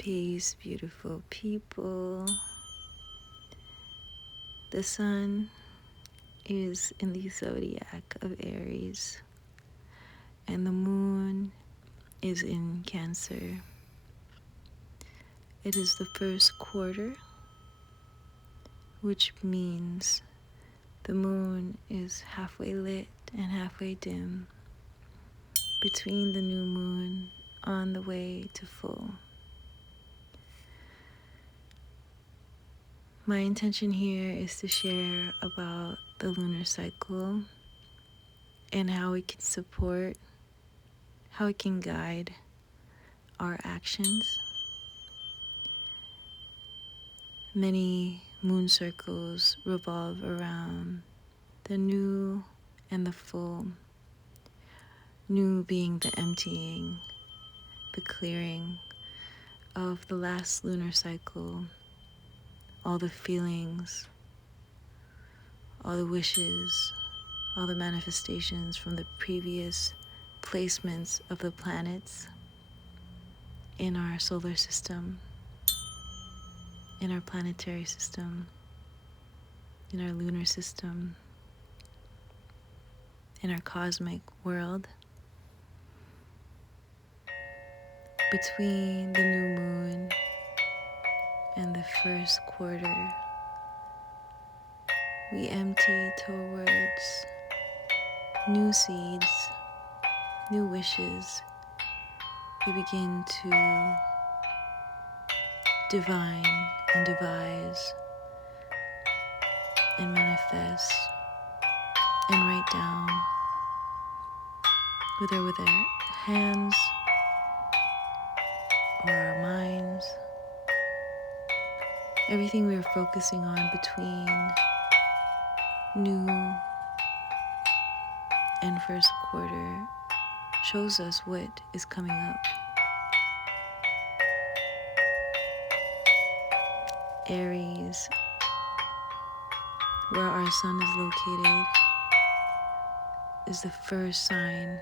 Peace, beautiful people. The sun is in the zodiac of Aries, and the moon is in Cancer. It is the first quarter, which means the moon is halfway lit and halfway dim between the new moon on the way to full. My intention here is to share about the lunar cycle and how it can support, how it can guide our actions. Many moon circles revolve around the new and the full. New being the emptying, the clearing of the last lunar cycle, all the feelings, all the wishes, all the manifestations from the previous placements of the planets in our solar system, in our planetary system, in our lunar system, in our cosmic world. Between the new moon and the first quarter, we empty towards new seeds, new wishes. We begin to divine and devise and manifest and write down whether with our hands or our minds, everything we are focusing on between new and first quarter shows us what is coming up. Aries, where our sun is located, is the first sign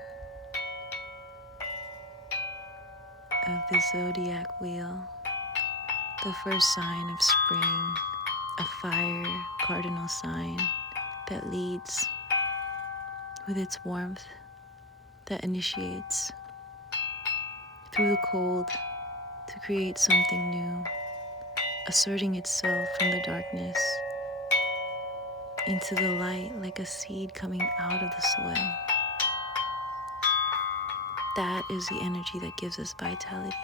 of the zodiac wheel, the first sign of spring, a fire cardinal sign that leads with its warmth, that initiates through the cold to create something new, asserting itself from the darkness into the light like a seed coming out of the soil. That is the energy that gives us vitality.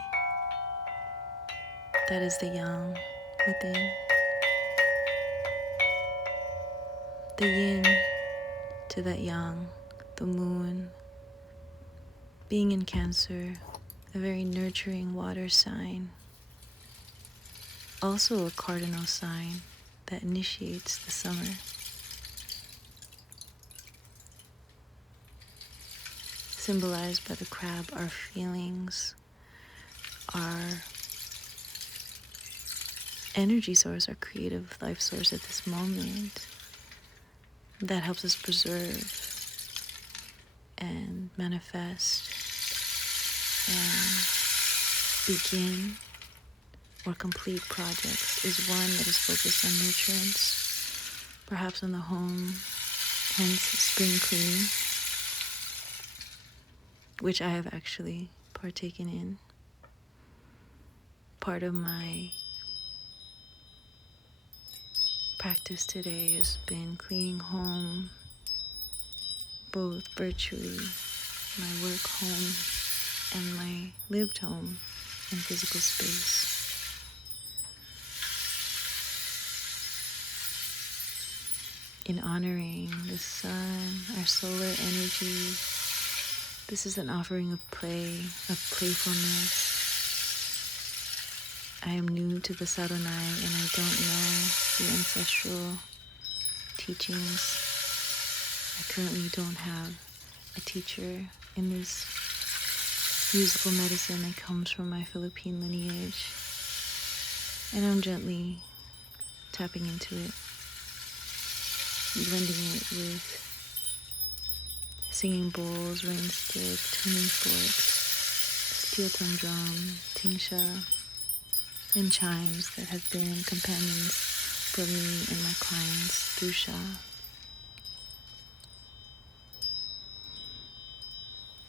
That is the yang within. The yin to that yang, the moon, being in Cancer, a very nurturing water sign, also a cardinal sign that initiates the summer. Symbolized by the crab, our feelings, our energy source, our creative life source at this moment that helps us preserve and manifest and begin or complete projects is one that is focused on nurturance, perhaps in the home, hence spring cleaning, which I have actually partaken in. Part of my practice today has been cleaning home, both virtually, my work home and my lived home in physical space. In honoring the sun, our solar energy, this is an offering of play, of playfulness. I am new to the Saranai and I don't know the ancestral teachings. I currently don't have a teacher in this musical medicine that comes from my Philippine lineage. And I'm gently tapping into it, blending it with singing bowls, rain stick, tuning forks, steel tongue drum, tingsha, and chimes that have been companions for me and my clients through Sha.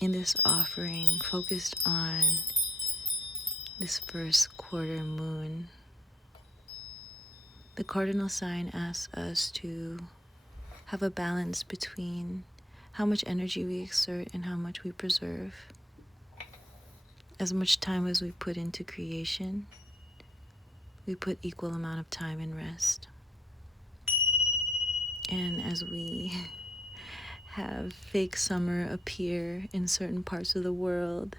In this offering, focused on this first quarter moon, the cardinal sign asks us to have a balance between how much energy we exert and how much we preserve. As much time as we put into creation, we put equal amount of time in rest. And as we have fake summer appear in certain parts of the world,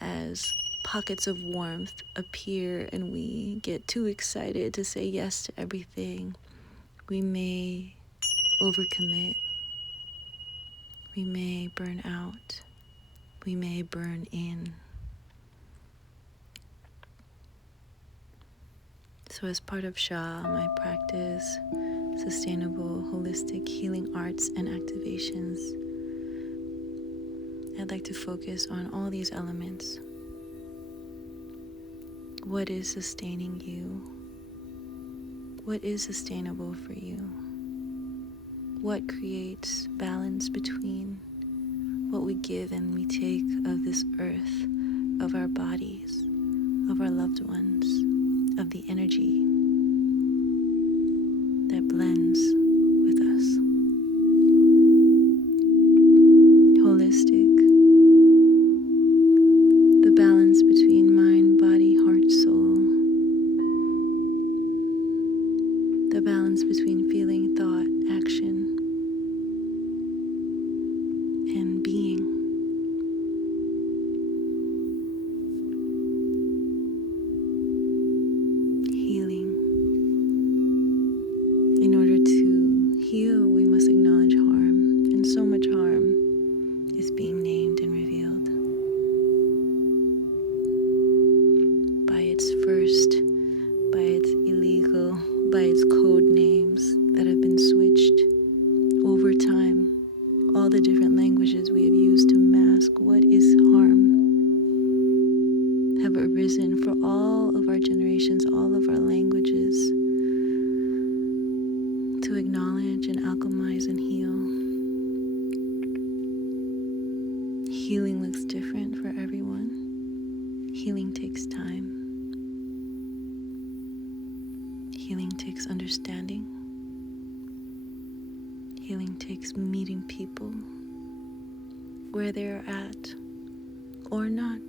as pockets of warmth appear and we get too excited to say yes to everything, we may overcommit, we may burn out, we may burn in. So as part of Sha, my practice, sustainable, holistic healing arts and activations, I'd like to focus on all these elements. What is sustaining you? What is sustainable for you? What creates balance between what we give and we take of this earth, of our bodies, of our loved ones, of the energy that blends with us? Holistic, the balance between mind, body, heart, soul, the balance between feeling, thought, action, and being. Healing. In order to heal, we must acknowledge harm, and so much harm is being named and revealed by its first, by its illegal, by its code names that have been switched over time. All the different languages we have used to mask what is harm have arisen for all of our generations, all of our languages, to acknowledge and alchemize and heal. Healing looks different for everyone. Healing takes time. Healing takes understanding. Healing takes meeting people where they are at or not.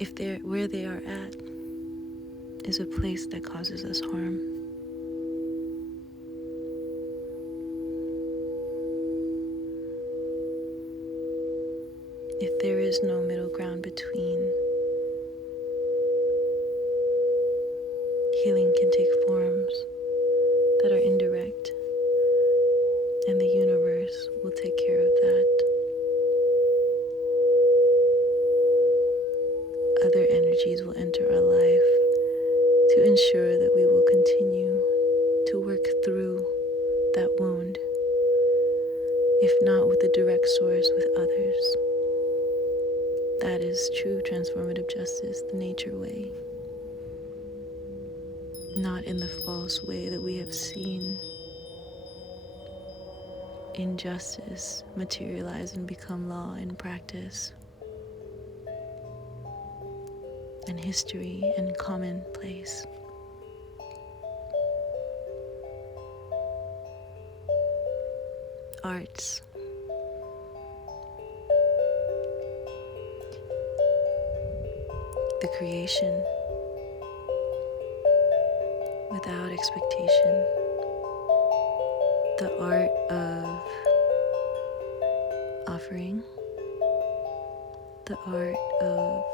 If they're where they are at is a place that causes us harm. If there is no middle ground between, healing can take forms that are indirect, and the universe will take care of that. Other energies will enter our life to ensure that we will continue to work through that wound, if not with the direct source, with others. That is true transformative justice, the nature way, not in the false way that we have seen injustice materialize and become law in practice and history and commonplace. Arts. The creation without expectation. The art of offering. The art of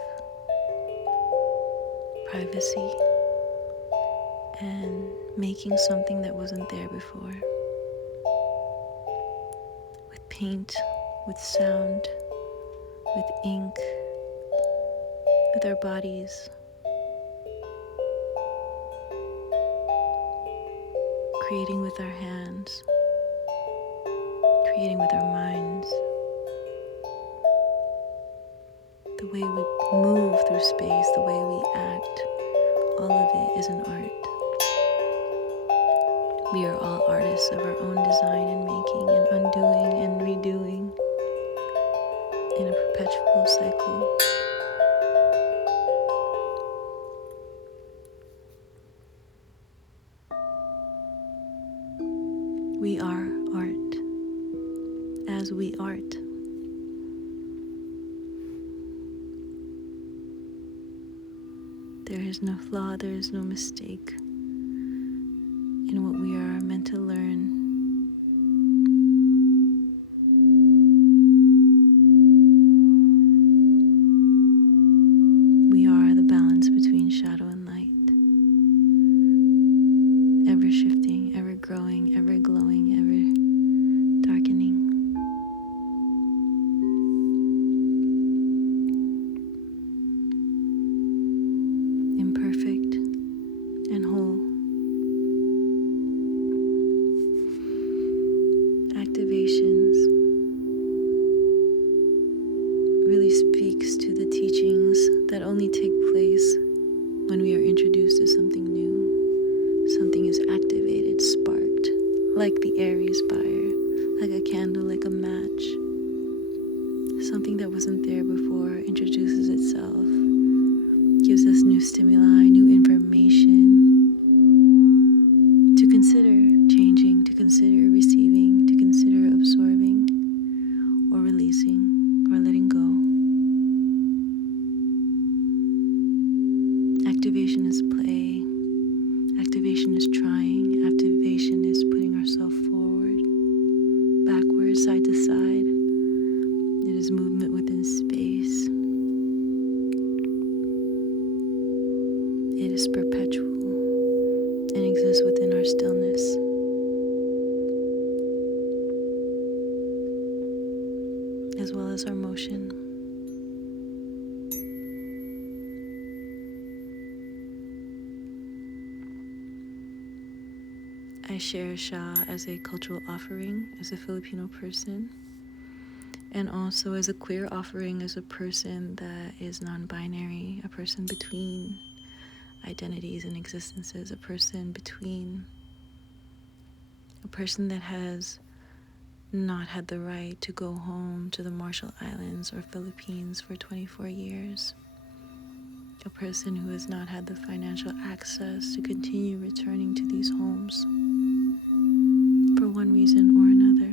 privacy and making something that wasn't there before. With paint, with sound, with ink, with our bodies. Creating with our hands, creating with our minds. The way we move through space, the way we act, all of it is an art. We are all artists of our own design and making and undoing and redoing in a perpetual cycle. We are art as we art. There is no flaw, there is no mistake in what we are meant to learn. We are the balance between shadow and light, ever shifting, ever growing, ever glowing, ever darkening. Imperfect and whole. Activations really speaks to the teachings that only take place when we are introduced to something new. Something is activated, sparked, like the Aries fire, like a candle, like a match. Something that wasn't there before introduces itself, gives us new stimuli, new information to consider changing, to consider receiving, to consider absorbing or releasing or letting go. Activation is play. Activation is trying. Activation is putting ourselves forward, backwards, side to side. It is movement within space. It is perpetual and exists within our stillness. As well as our motion. I share Sha as a cultural offering as a Filipino person, and also as a queer offering as a person that is non-binary, a person between identities and existences, a person that has not had the right to go home to the Marshall Islands or Philippines for 24 years. A person who has not had the financial access to continue returning to these homes for one reason or another.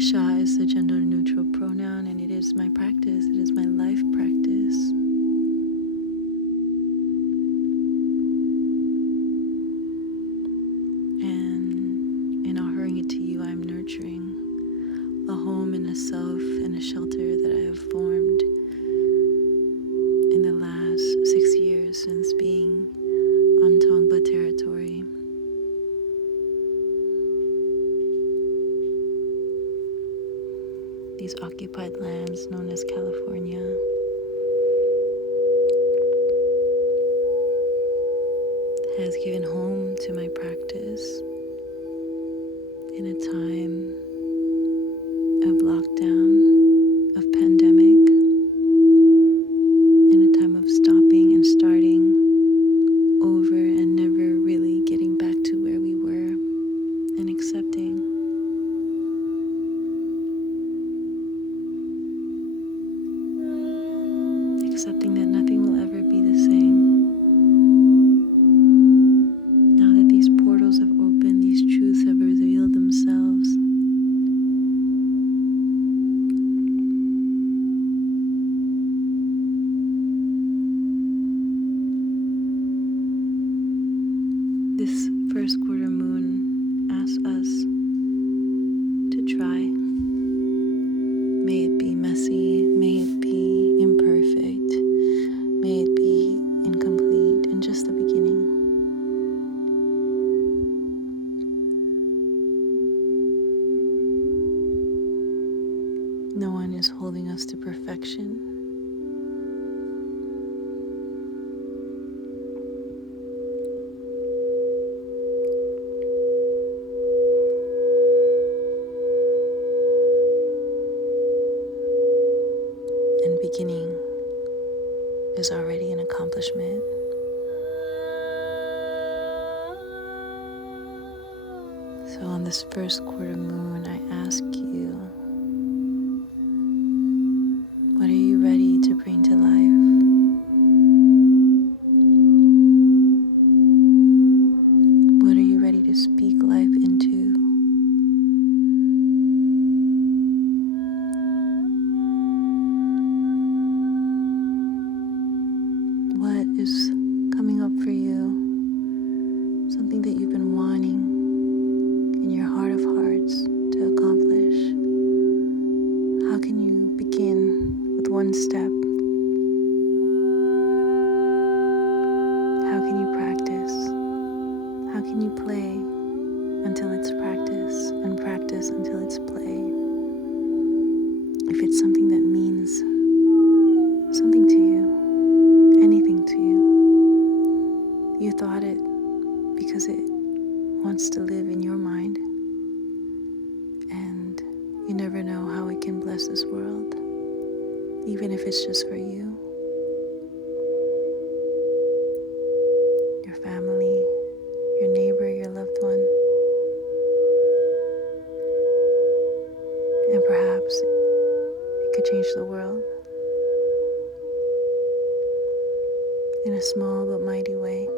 Sha is the gender neutral pronoun, and it is my practice, it is my life practice. And in offering it to you, I'm nurturing a home and a self and a shelter that I have formed in the last 6 years since being on Tongva territory. These occupied lands known as California has given home to my practice in a time of lockdown, of pandemic, in a time of stopping and starting over and never really getting back to where we were, and accepting. Accepting that nothing will ever be the same. Now that these portals have opened, these truths have revealed themselves. This first quarter moon asks us to try. May it be messy, may it be imperfect, may it be incomplete, and just the beginning. No one is holding us to perfection. is already an accomplishment. So on this first quarter moon, I ask you, what are you ready to bring to life? What are you ready to speak life into? What is coming up for you? Something that you've been wanting in your heart of hearts to accomplish. How can you begin with one step? How can you practice? How can you play until it's practice and practice until it's play? If it's something that means something to you, anything to you, you thought it because it wants to live in your mind, and you never know how it can bless this world, even if it's just for you, your family, your neighbor, your loved one, and perhaps it could change the world in a small but mighty way.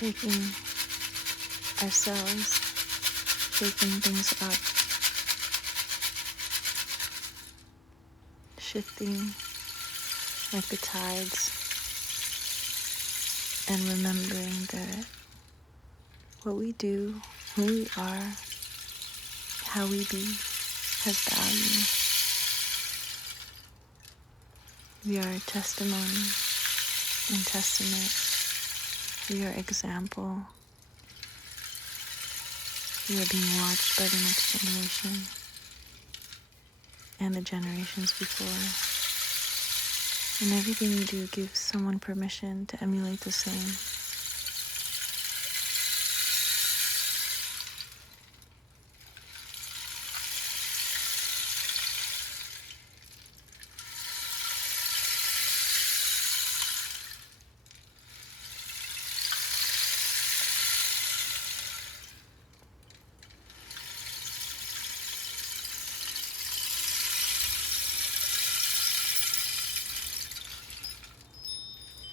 Shaking ourselves, shaking things up, shifting like the tides, and remembering that what we do, who we are, how we be, has value. We are a testimony and testament. We are example. We are being watched by the next generation and the generations before. And everything we do gives someone permission to emulate the same.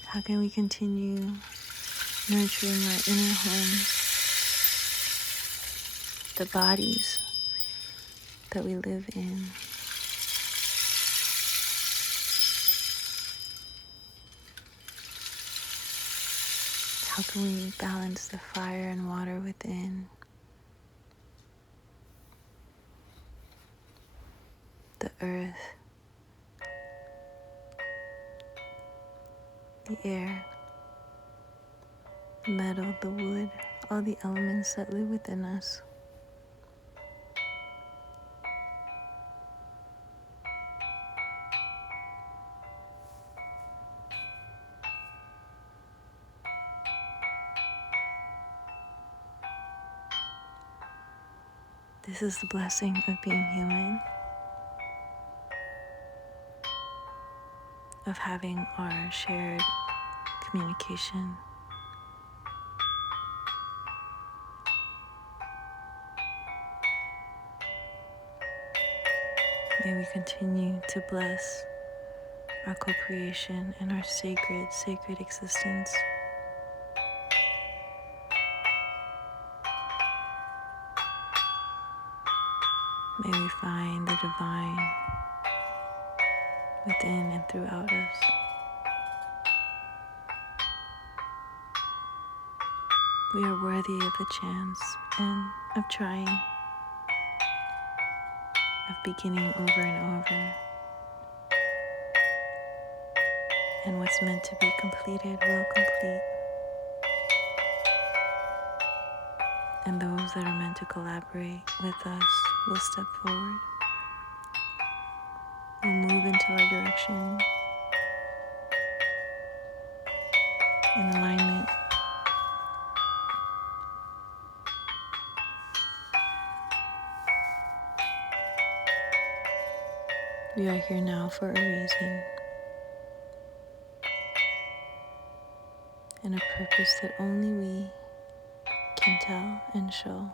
How can we continue nurturing our inner homes, the bodies that we live in? How can we balance the fire and water within? The earth, the air, the metal, the wood, all the elements that live within us. This is the blessing of being human, of having our shared communication. May we continue to bless our co-creation and our sacred existence. May we find the divine within and throughout us. We are worthy of the chance and of trying, of beginning over and over. And what's meant to be completed will complete. And those that are meant to collaborate with us will step forward, will move into our direction, in alignment. We are here now for a reason and a purpose that only we can tell and show.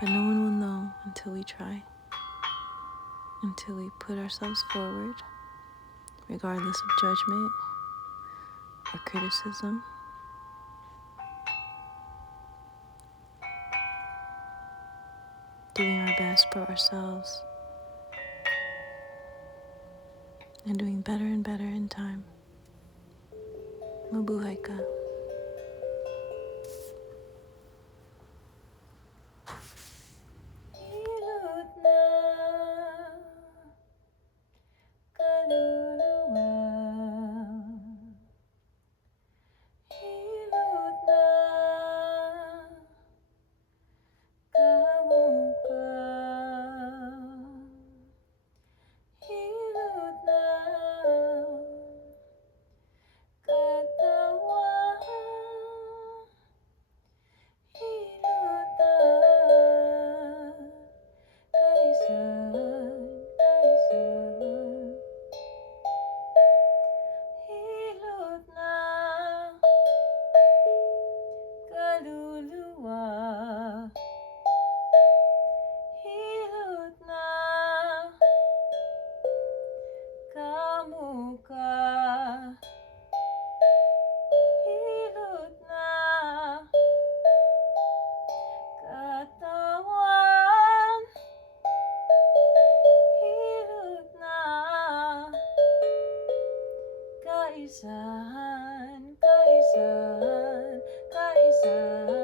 But no one will know until we try, until we put ourselves forward, regardless of judgment or criticism. Doing our best for ourselves and doing better and better in time. Mabuhay ka. Hilot na kaluluwa, hilot na kamukha, hilot na katawan, hilot na kaisan, kaisan. Hilot na kaluluwa, hilot na kamukha, hilot na katawan, hilot na kaisan, kaisan, kaisan.